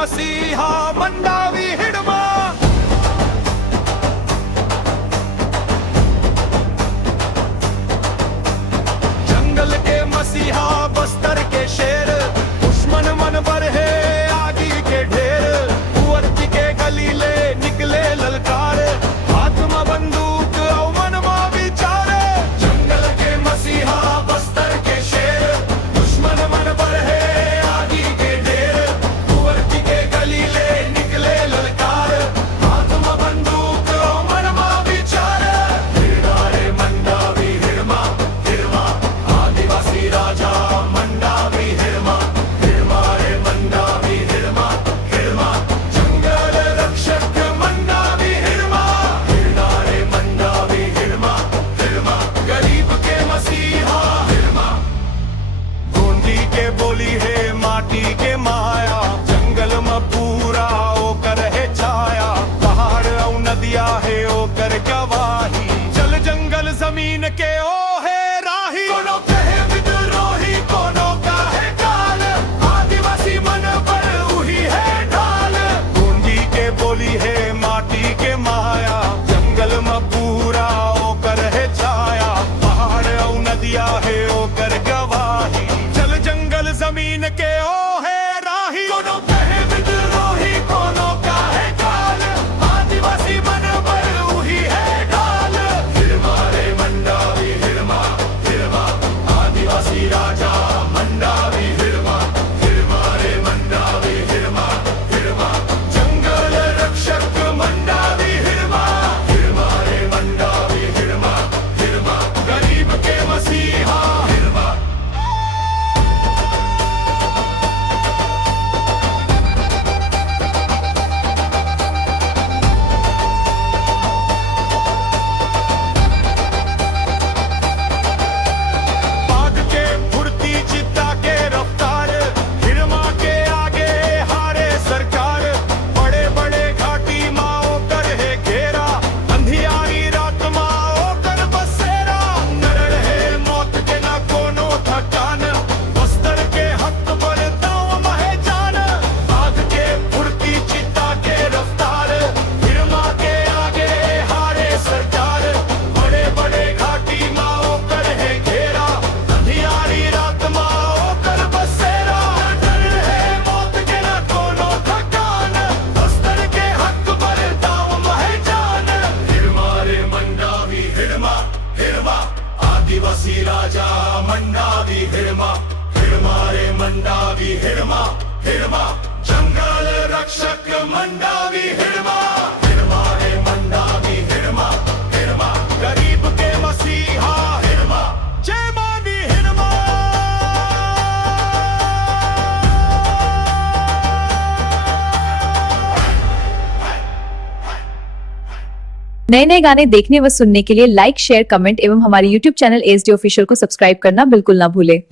मसीहा मंडावी हिडमा। जंगल के मसीहा बस्तर के शेर, दुश्मन मन पर है आगी के ढेर। कुंवरती के गलीले निकले ललकार, हाथ में बंदूक और मन में विचार। जंगल के मसीहा बस्तर के शेर, दुश्मन मन पर है आगी के ढेर। कुंवरती के गलीले निकले ललकार, हाथ में बंदूक और मन में विचार। हिरमारे मंडावी हिरमा हिरमा, आदिवासी राजा मंडावी हिरमा। हिरमारे मंडावी हिरमा हिरमा, जंगल रक्षक मंडावी हिरमा। हिरमारे मंडावी हिरमा हिरमा, गरीब के मसीहा हिरमा। गोंदी के बोली है माटी के माया, जंगल में पूरा ओकर है छाया। पहाड़ और नदिया है ओकर गवाही, जल जंगल जमीन के ओ है राही। कोनो कहे विद्रोही, कोनो का है काल, आदिवासी मन पर उही है ढाल। गोंदी के बोली है माटी के माया, जंगल में पूरा ओकर है छाया। पहाड़ और नदिया है ओकर गवाही, जल जंगल जमीन के ओ है राही। कोनो कहे विद्रोही, कोनो का है काल, आदिवासी मन पर उही है ढाल। हिरमारे मंडावी हिरमा हिरमा, आदिवासी राजा मंडावी हिरमा। हिरमारे मंडावी हिरमा हिरमा, जंगल रक्षक मंडावी हिरमा। हिरमारे मंडावी हिरमा हिरमा, गरीब के मसीहा हिरमा। बाघ के फुर्ती चित्ता के रफ्तार, हिरमा के आगे हारे सरकार। बड़े बड़े घाटी माओ कर है घेरा, अंधियारी रात माओ कर बसेरा। नरड़ है मौत के ना कोनो ठकान, बस्तर के हक पर दांव महे जान। बाघ के फुर्ती चित्ता के रफ्तार, हिरमा के आगे हारे सरकार। बड़े बड़े घाटी माओ कर है घेरा, अंधियारी रात माओ कर बसेरा। डर है मौत के ना कोनो ठकान, बस्तर के हक पर दांव महे जान। हिरमारे मंडावी हिरमा हिरमा, आदिवासी राजा मंडावी हिरमा। हिरमारे मंडावी हिरमा हिरमा, जंगल रक्षक मंडावी हिरमा। हिरमारे मंडावी हिरमा हिरमा, गरीब के मसीहा हिरमा। जय मावी हिरमा। नए नए गाने देखने व सुनने के लिए लाइक शेयर कमेंट एवं हमारे यूट्यूब चैनल एसडी ऑफिशियल को सब्सक्राइब करना बिल्कुल ना भूले।